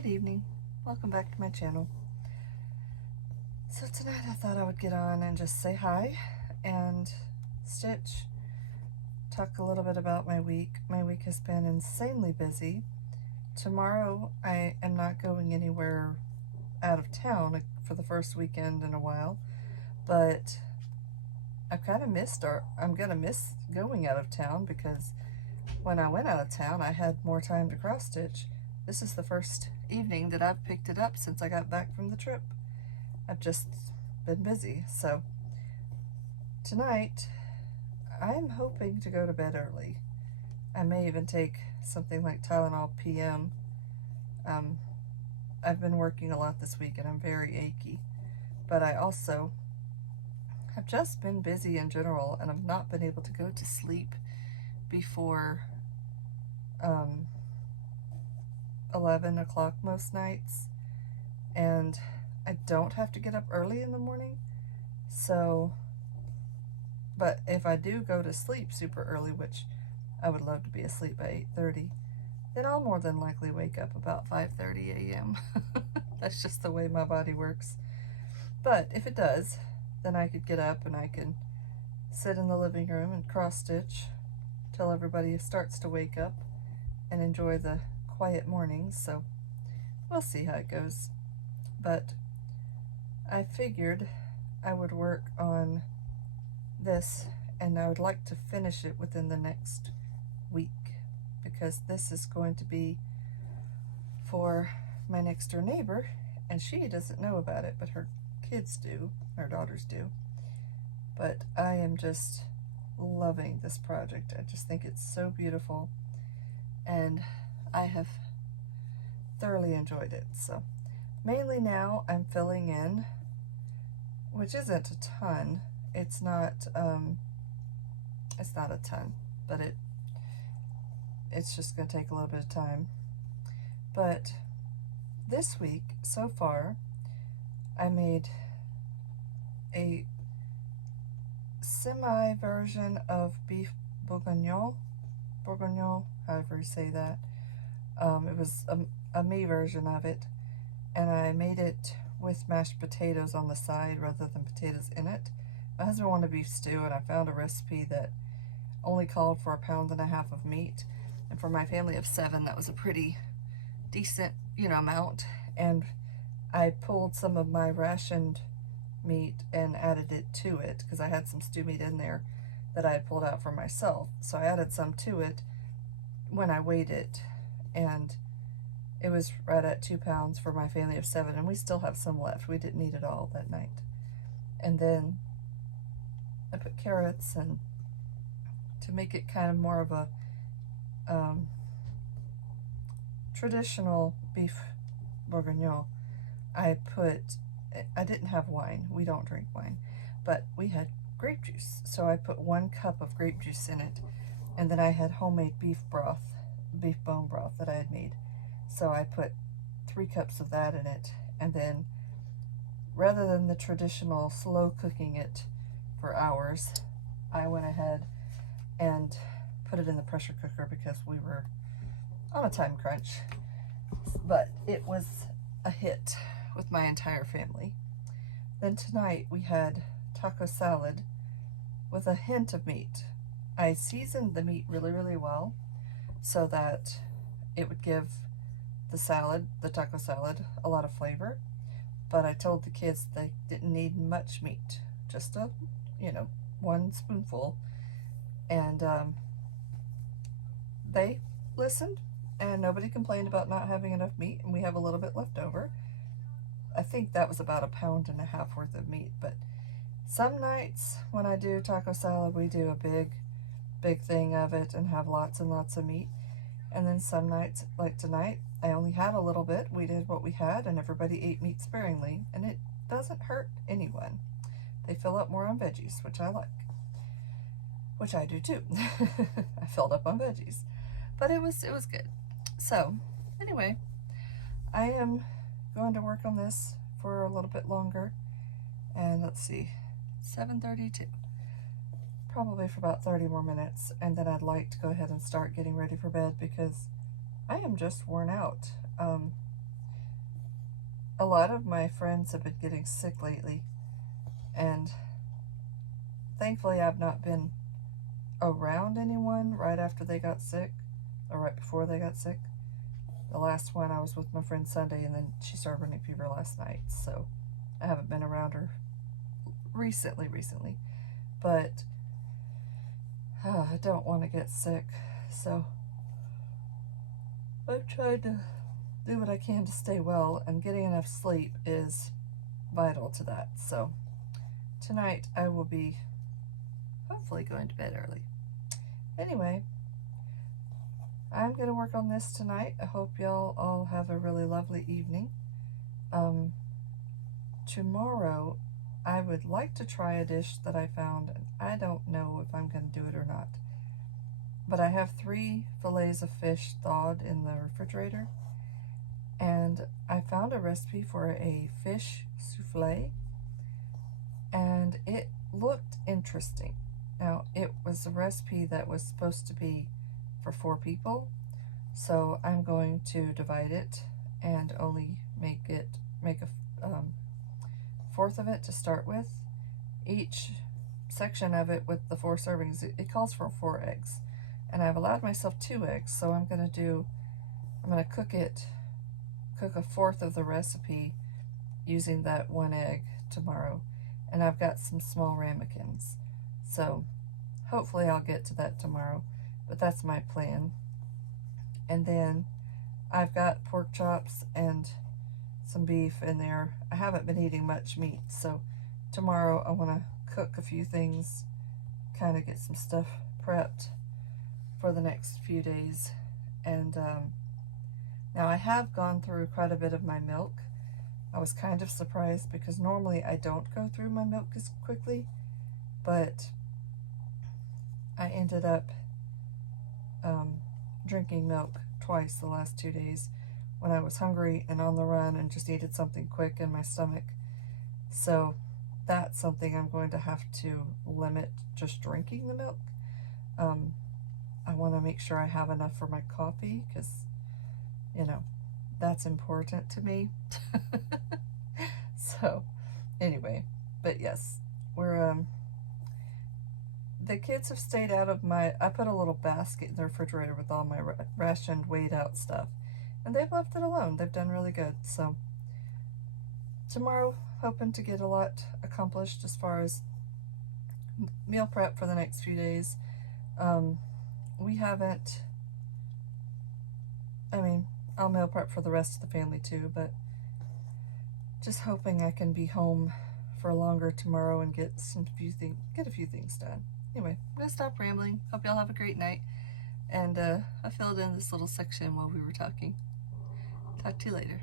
Good evening. Welcome back to my channel. So tonight I thought I would get on and just say hi and stitch, talk a little bit about my week. My week has been insanely busy. Tomorrow I am not going anywhere out of town for the first weekend in a while, but I've kind of I'm going to miss going out of town because when I went out of town I had more time to cross stitch. This is the first evening that I've picked it up since I got back from the trip. I've just been busy. So tonight I'm hoping to go to bed early. I may even take something like Tylenol PM. I've been working a lot this week and I'm very achy, but I also have just been busy in general and I've not been able to go to sleep before 11 o'clock most nights, and I don't have to get up early in the morning, so, but if I do go to sleep super early, which I would love to be asleep by 8:30, then I'll more than likely wake up about 5:30 a.m. That's just the way my body works. But if it does, then I could get up and I can sit in the living room and cross stitch till everybody starts to wake up and enjoy the quiet mornings. So we'll see how it goes. But I figured I would work on this and I would like to finish it within the next week, because this is going to be for my next door neighbor, and she doesn't know about it, but her kids do, her daughters do. But I am just loving this project. I just think it's so beautiful and I have thoroughly enjoyed it. So mainly now I'm filling in, which isn't a ton. It's not a ton, but it's just going to take a little bit of time. But this week so far I made a semi version of beef bourguignon, however you say that. It was a me version of it, and I made it with mashed potatoes on the side rather than potatoes in it. My husband wanted beef stew, and I found a recipe that only called for 1.5 pounds of meat, and for my family of 7 that was a pretty decent amount. And I pulled some of my rationed meat and added it to it because I had some stew meat in there that I had pulled out for myself, so I added some to it when I weighed it, and it was right at 2 pounds for my family of 7, and we still have some left. We didn't eat it all that night. And then I put carrots, and to make it kind of more of a traditional beef bourguignon, I didn't have wine. We don't drink wine, but we had grape juice, so I put 1 cup of grape juice in it, and then I had homemade beef bone broth that I had made, so I put 3 cups of that in it. And then rather than the traditional slow cooking it for hours, I went ahead and put it in the pressure cooker because we were on a time crunch. But it was a hit with my entire family. Then tonight we had taco salad with a hint of meat. I seasoned the meat really, really well so that it would give the taco salad, a lot of flavor. But I told the kids they didn't need much meat, just 1 spoonful. And they listened, and nobody complained about not having enough meat, and we have a little bit left over. I think that was about 1.5 pounds worth of meat. But some nights when I do taco salad, we do a big thing of it and have lots and lots of meat. And then some nights, like tonight, I only had a little bit. We did what we had, and everybody ate meat sparingly, and it doesn't hurt anyone. They fill up more on veggies, which I like, which I do too. I filled up on veggies, but it was good. So anyway, I am going to work on this for a little bit longer, and let's see, 7:32, probably for about 30 more minutes, and then I'd like to go ahead and start getting ready for bed because I am just worn out. a lot of my friends have been getting sick lately, and thankfully I've not been around anyone right after they got sick, or right before they got sick. The last one I was with my friend Sunday, and then she started running fever last night, so I haven't been around her recently, but I don't want to get sick, so I'm trying to do what I can to stay well, and getting enough sleep is vital to that. So tonight I will be hopefully going to bed early. Anyway, I'm going to work on this tonight. I hope y'all all have a really lovely evening. Tomorrow I would like to try a dish that I found, and I don't know if I'm going to do it or not. But I have 3 fillets of fish thawed in the refrigerator, and I found a recipe for a fish souffle, and it looked interesting. Now, it was a recipe that was supposed to be for 4 people, so I'm going to divide it and only make a fourth of it to start with. Each section of it with the 4 servings, it calls for 4 eggs, and I've allowed myself 2 eggs, so I'm going to cook a fourth of the recipe using that 1 egg tomorrow, and I've got some small ramekins, so hopefully I'll get to that tomorrow, but that's my plan. And then I've got pork chops and some beef in there. I haven't been eating much meat, so tomorrow I want to cook a few things, kind of get some stuff prepped for the next few days. And now I have gone through quite a bit of my milk. I was kind of surprised because normally I don't go through my milk as quickly, but I ended up drinking milk twice the last 2 days when I was hungry and on the run and just needed something quick in my stomach. So that's something I'm going to have to limit, just drinking the milk. I want to make sure I have enough for my coffee because, you know, that's important to me. So anyway, but yes, the kids have stayed out of I put a little basket in the refrigerator with all my rationed, weighed out stuff, and they've left it alone. They've done really good. So tomorrow, hoping to get a lot accomplished as far as meal prep for the next few days. I'll meal prep for the rest of the family too, but just hoping I can be home for longer tomorrow and get a few things done. Anyway, I'm going to stop rambling. Hope y'all have a great night. And I filled in this little section while we were talking. Talk to you later.